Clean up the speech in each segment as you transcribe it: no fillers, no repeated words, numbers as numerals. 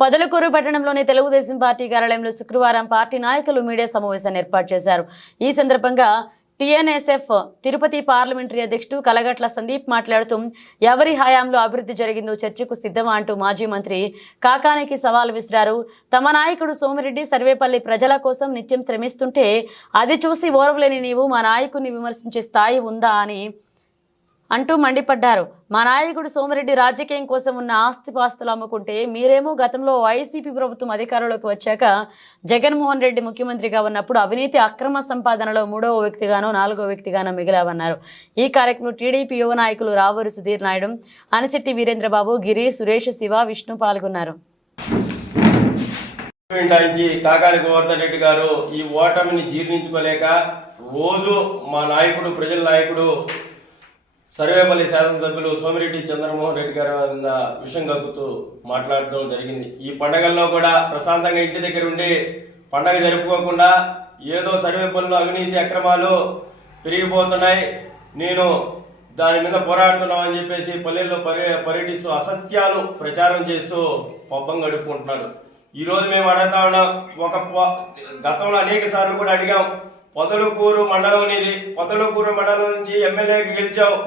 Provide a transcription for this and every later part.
పొదలకూరు పట్టణంలోని తెలుగుదేశం పార్టీ కార్యాలయంలో శుక్రవారం పార్టీ నాయకులు మీడియా సమావేశాన్ని ఏర్పాటు చేశారు. ఈ సందర్భంగా టీఎన్ఎస్ఎఫ్ తిరుపతి పార్లమెంటరీ అధ్యక్షుడు కలగట్ల సందీప్ మాట్లాడుతూ ఎవరి హయాంలో అభివృద్ధి జరిగిందో చర్చకు సిద్ధమా అంటూ మాజీ మంత్రి కాకానికి సవాల్ విసిరారు. తమ నాయకుడు సోమిరెడ్డి సర్వేపల్లి ప్రజల కోసం నిత్యం శ్రమిస్తుంటే అది చూసి ఓర్వలేని నీవు మా నాయకుడిని విమర్శించే స్థాయి ఉందా అని అంటూ మండిపడ్డారు. మా నాయకుడు సోమిరెడ్డి రాజకీయం కోసం ఉన్న ఆస్తిపాస్తులు అమ్ముకుంటే మీరేమో గతంలో వైసీపీ ప్రభుత్వం అధికారంలోకి వచ్చాక జగన్మోహన్ రెడ్డి ముఖ్యమంత్రిగా ఉన్నప్పుడు అవినీతి అక్రమ సంపాదనలో 3వ వ్యక్తిగానో 4వ వ్యక్తిగానో మిగిలావన్నారు. ఈ కార్యక్రమంలో టీడీపీ యువ నాయకులు రావూరి సుధీర్ నాయుడు, అనిచెట్టి వీరేంద్రబాబు, గిరి, సురేష్, శివ, విష్ణు పాల్గొన్నారు. కాకాని గోవర్ధన్ రెడ్డి గారు ఈ ఓటమిని జీర్ణించుకోలేక రోజు మా నాయకుడు ప్రజల నాయకుడు సర్వేపల్లి శాసనసభ్యులు సోమిరెడ్డి చంద్రమోహన్ రెడ్డి గారి విషయం కక్కుతూ మాట్లాడడం జరిగింది. ఈ పండగల్లో కూడా ప్రశాంతంగా ఇంటి దగ్గర ఉండి పండగ జరుపుకోకుండా ఏదో సర్వేపల్లిలో అవినీతి అక్రమాలు పెరిగిపోతున్నాయి, నేను దాని మీద పోరాడుతున్నామని చెప్పేసి పల్లెల్లో పర్యటిస్తూ అసత్యాలు ప్రచారం చేస్తూ పబ్బం గడుపుకుంటున్నాడు. ఈరోజు మేము అడుగుతా ఉన్నాం, గతంలో అనేక సార్లు కూడా అడిగాం. పొదలకూరు మండలం అనేది, పొదలకూరు మండలం నుంచి ఎమ్మెల్యేకి గెలిచావు,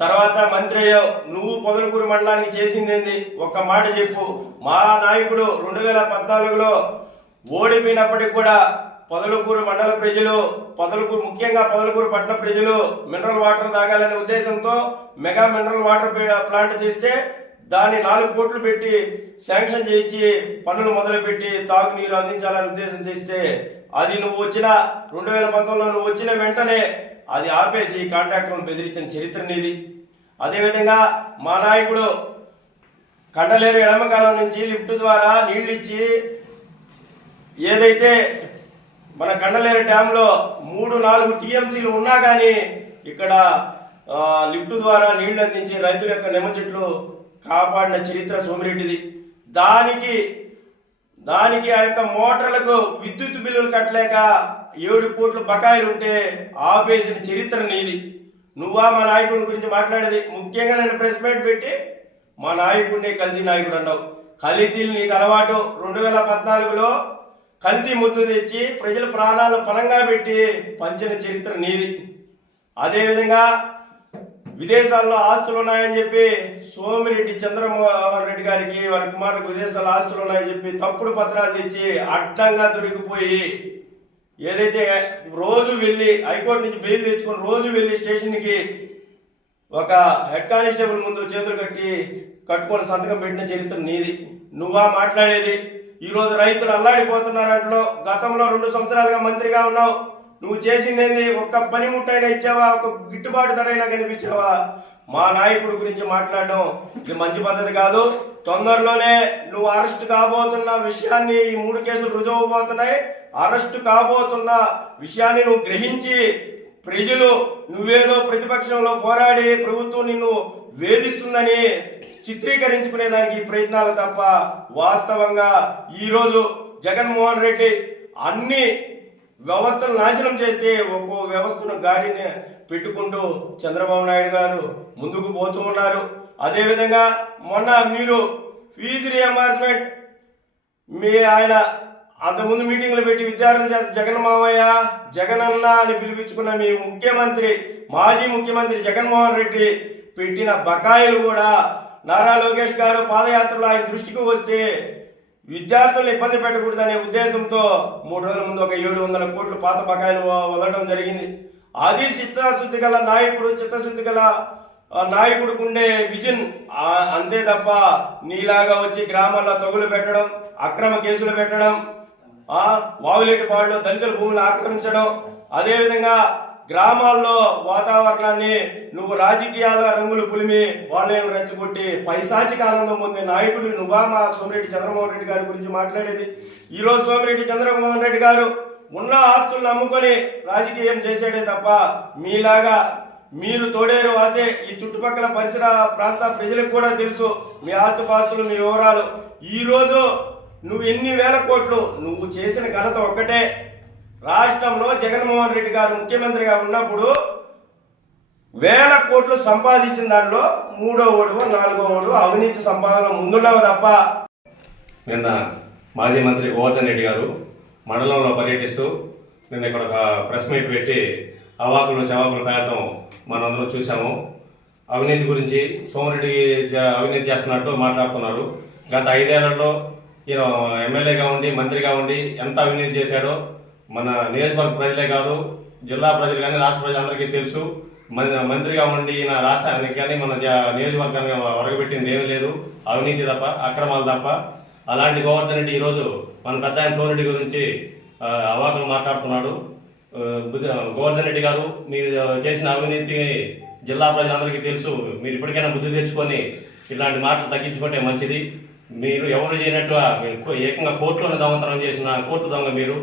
తర్వాత మంత్రి అయ్యావు, నువ్వు పొదలకూరు మండలానికి చేసిందేంది ఒక్క మాట చెప్పు. మా నాయకుడు 2014లో ఓడిపోయినప్పటికి కూడా పొదలకూరు మండల ప్రజలు, ముఖ్యంగా పొదలకూరు పట్టణ ప్రజలు మినరల్ వాటర్ తాగాలనే ఉద్దేశంతో మెగా మినరల్ వాటర్ ప్లాంట్ తెస్తే దాన్ని 4 కోట్లు పెట్టి శాంక్షన్ చేయించి పనులు మొదలుపెట్టి తాగునీరు అందించాలనే ఉద్దేశం తెస్తే అది నువ్వు వచ్చిన 2019లో నువ్వు వచ్చిన వెంటనే అది ఆపేసి కాంట్రాక్టర్లను బెదిరించిన చరిత్ర నీది. అదేవిధంగా మా నాయకుడు కండలేరు ఎడమకాలం నుంచి లిఫ్ట్ ద్వారా నీళ్లు ఇచ్చి ఏదైతే మన కండలేరు డ్యాంలో 3-4 టీఎంసీలు ఉన్నా కానీ ఇక్కడ లిఫ్ట్ ద్వారా నీళ్లు అందించి రైతుల యొక్క నిమ్మ చెట్లు కాపాడిన చరిత్ర సోమిరెడ్డిది. దానికి ఆ యొక్క మోటార్లకు విద్యుత్ బిల్లులు కట్టలేక 7 కోట్ల బకాయిలు ఉంటే ఆపేసిన చరిత్ర నీది. నువ్వా మా నాయకుడి గురించి మాట్లాడేది? ముఖ్యంగా నన్ను ప్రెస్ మీట్ పెట్టి మా నాయకుడిని కల్తీ నాయకుడు అన్నావు. కల్తీలు నీకు అలవాటు. 2014లో కల్తీ ముద్దు తెచ్చి ప్రజల ప్రాణాలను పణంగా పెట్టి పంచిన చరిత్ర నీది. అదేవిధంగా విదేశాల్లో ఆస్తులు ఉన్నాయని చెప్పి సోమిరెడ్డి చంద్రమోహన్ రెడ్డి గారికి వారి కుమారులకు విదేశాల్లో ఆస్తులు ఉన్నాయని చెప్పి తప్పుడు పత్రాలు తెచ్చి అడ్డంగా దొరికిపోయి ఏదైతే రోజు వెళ్ళి హైకోర్టు నుంచి బెయిల్ తెచ్చుకొని రోజు వెళ్ళి స్టేషన్కి ఒక హెడ్ కానిస్టేబుల్ ముందు చేతులు కట్టుకొని సంతకం పెట్టిన చరిత్ర నీది. నువ్వా మాట్లాడేది? ఈరోజు రైతులు అల్లాడిపోతున్నారంటలో గతంలో 2 సంవత్సరాలుగా మంత్రిగా ఉన్నావు, నువ్వు చేసిందేంది? ఒక్క పనిముట్టైనా ఇచ్చావా? ఒక గిట్టుబాటు ధరైనా కనిపించావా? మా నాయకుడి గురించి మాట్లాడడం ఇది మంచి పద్ధతి కాదు. తొందరలోనే నువ్వు అరెస్ట్ కాబోతున్న విషయాన్ని, ఈ 3 కేసులు రుజువు అవబోతున్నాయి, అరెస్ట్ కాబోతున్న విషయాన్ని నువ్వు గ్రహించి ప్రజలు నువ్వేదో ప్రతిపక్షంలో పోరాడి ప్రభుత్వం నిన్ను వేధిస్తుందని చిత్రీకరించుకునేదానికి ప్రయత్నాలు తప్ప వాస్తవంగా ఈరోజు జగన్మోహన్ రెడ్డి అన్ని వ్యవస్థలు నాశనం చేస్తే ఒక్కో వ్యవస్థను గాడిని పెట్టుకుంటూ చంద్రబాబు నాయుడు గారు ముందుకు పోతూ ఉన్నారు. అదేవిధంగా మొన్న మీరు ఫీజు రియంబర్స్మెంట్ ఆయన అంతకుముందు మీటింగ్లు పెట్టి విద్యార్థుల చేత జగన్ మావయ్య, జగనన్న అని పిలిపించుకున్న మీ మాజీ ముఖ్యమంత్రి జగన్మోహన్ రెడ్డి పెట్టిన బకాయిలు కూడా నారా లోకేష్ గారు పాదయాత్రలో ఆయన దృష్టికి వస్తే విద్యార్థులను ఇబ్బంది పెట్టకూడదనే ఉద్దేశంతో 3 రోజుల ముందు ఒక 700 కోట్ల పాత బకాయిలు వదలడం జరిగింది. అది చిత్తశుద్ధి గల నాయకుడికి ఉండే విజన్ అంతే తప్ప నీలాగా వచ్చి గ్రామాల్లో తగులు పెట్టడం, అక్రమ కేసులు పెట్టడం, వాగులేటిపాడులో దళితుల భూములు ఆక్రమించడం, అదేవిధంగా గ్రామాల్లో వాతావరణాన్ని నువ్వు రాజకీయాల రంగులు పులిమి వాళ్ళని రెచ్చగొట్టి పైశాచిక ఆనందం పొందే నాయకుడు నువ్వా మా సోమిరెడ్డి చంద్రమోహన్ రెడ్డి గారి గురించి మాట్లాడేది? ఈరోజు సోమిరెడ్డి చంద్రమోహన్ రెడ్డి గారు ఉన్న ఆస్తులను అమ్ముకొని రాజకీయం చేసేదే తప్ప మీలాగా మీరు తోడేరు వాసే ఈ చుట్టుపక్కల పరిసర ప్రాంత ప్రజలకు కూడా తెలుసు మీ ఆస్తుపాస్తులు, మీ వివరాలు. ఈరోజు నువ్వు ఎన్ని వేల కోట్లు నువ్వు చేసిన ఘనత ఒక్కటే. రాష్ట్రంలో జగన్మోహన్ రెడ్డి గారు ముఖ్యమంత్రిగా ఉన్నప్పుడు 1000 కోట్లు సంపాదించిన దాంట్లో 3వ ఓడు 4వ ఓడు అవినీతి సంపాదన ముందున్నావు తప్ప నిన్న మాజీ మంత్రి గోవర్ధన్ రెడ్డి గారు మండలంలో పర్యటిస్తూ నిన్న ఇక్కడ ఒక ప్రెస్ మీట్ పెట్టి అవాకులు చవాకులు పేరటం మనందరం చూసాము. అవినీతి గురించి సోమిరెడ్డి అవినీతి చేస్తున్నట్టు మాట్లాడుతున్నారు. గత 5 ఏళ్లలో ఈయన ఎమ్మెల్యేగా ఉండి మంత్రిగా ఉండి ఎంత అవినీతి చేశాడో మన నియోజకవర్గ ప్రజలే కాదు, జిల్లా ప్రజలు కానీ రాష్ట్ర ప్రజలందరికీ తెలుసు. మంత్రిగా ఉండి ఈయన రాష్ట్రానికి కానీ మన నియోజకవర్గాన్ని ఒరగబెట్టింది ఏమీ లేదు, అవినీతి తప్ప, అక్రమాలు తప్ప. అలాంటి గోవర్ధన్ రెడ్డి ఈరోజు మన పెద్ద ఆయన సోమిరెడ్డి గురించి అవాకులు మాట్లాడుతున్నాడు. గోవర్ధన్ రెడ్డి గారు, మీరు చేసిన అవినీతి జిల్లా ప్రజలందరికీ తెలుసు. మీరు ఇప్పటికైనా బుద్ధి తెచ్చుకొని ఇలాంటి మాటలు తగ్గించుకుంటే మంచిది. మీరు ఎవరు చేయనట్టుగా ఏకంగా కోర్టులోనే దొంగతనం చేసిన కోర్టు దొంగ మీరు.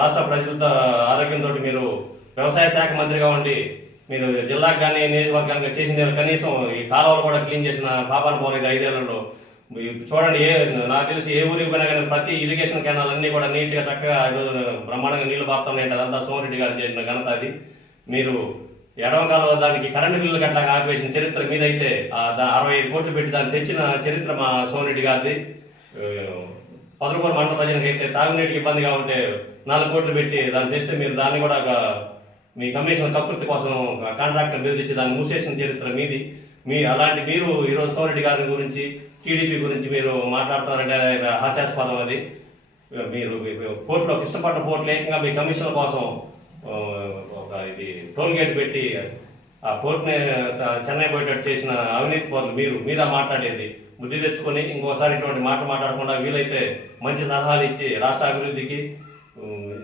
రాష్ట్ర ప్రజలతో ఆరోగ్యంతో మీరు వ్యవసాయ శాఖ మంత్రిగా ఉండి మీరు జిల్లాకు కానీ నియోజకవర్గానికి చేసిన కనీసం ఈ కాలువలు కూడా క్లీన్ చేసిన పాపాన పోలేదు 5 ఏళ్లలో. చూడండి, నాకు తెలిసి ఏ ఊరికి పోయినా కానీ ప్రతి ఇరిగేషన్ కెనాల్ అన్ని కూడా నీట్గా చక్కగా బ్రహ్మాండంగా నీళ్లు పారుతున్నాయంటే అదంతా సోమిరెడ్డి గారు చేసిన ఘనత అది. మీరు ఎడమ కాలువ దానికి కరెంటు బిల్లులు కట్టగా ఆపేసిన చరిత్ర మీదైతే 65 కోట్లు పెట్టి దాన్ని తెచ్చిన చరిత్ర మా సోమిరెడ్డి గారిది. పదకొండు మండల ప్రజలకు అయితే తాగునీటికి ఇబ్బందిగా ఉంటే 4 కోట్లు పెట్టి దాన్ని తెస్తే మీరు దాన్ని కూడా మీ కమిషన్ కకృతి కోసం కాంట్రాక్టర్ బెదిరించి దాన్ని మూసేసిన చరిత్ర మీది. అలాంటి మీరు ఈరోజు సోమిరెడ్డి గారి గురించి టీడీపీ గురించి మీరు మాట్లాడుతున్నారంటే హాస్యాస్పదం అది. మీరు కోర్టులో ఇష్టపడ్డ కోర్టులు ఏకంగా మీ కమిషన్ల కోసం ఇది టోల్ గేట్ పెట్టి ఆ కోర్టుని చెన్నై పోయేటట్టు చేసిన అవినీతి పౌరులు మీరా మాట్లాడేది. బుద్ధి తెచ్చుకొని ఇంకోసారి ఇటువంటి మాట్లాడకుండా వీలైతే మంచి సలహాలు ఇచ్చి రాష్ట్ర అభివృద్ధికి,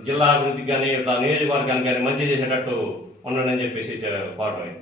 జిల్లా అభివృద్ధికి కానీ ఇట్లా నియోజకవర్గానికి కానీ మంచి చేసేటట్టు ఉండండి అని చెప్పేసి కోరడం.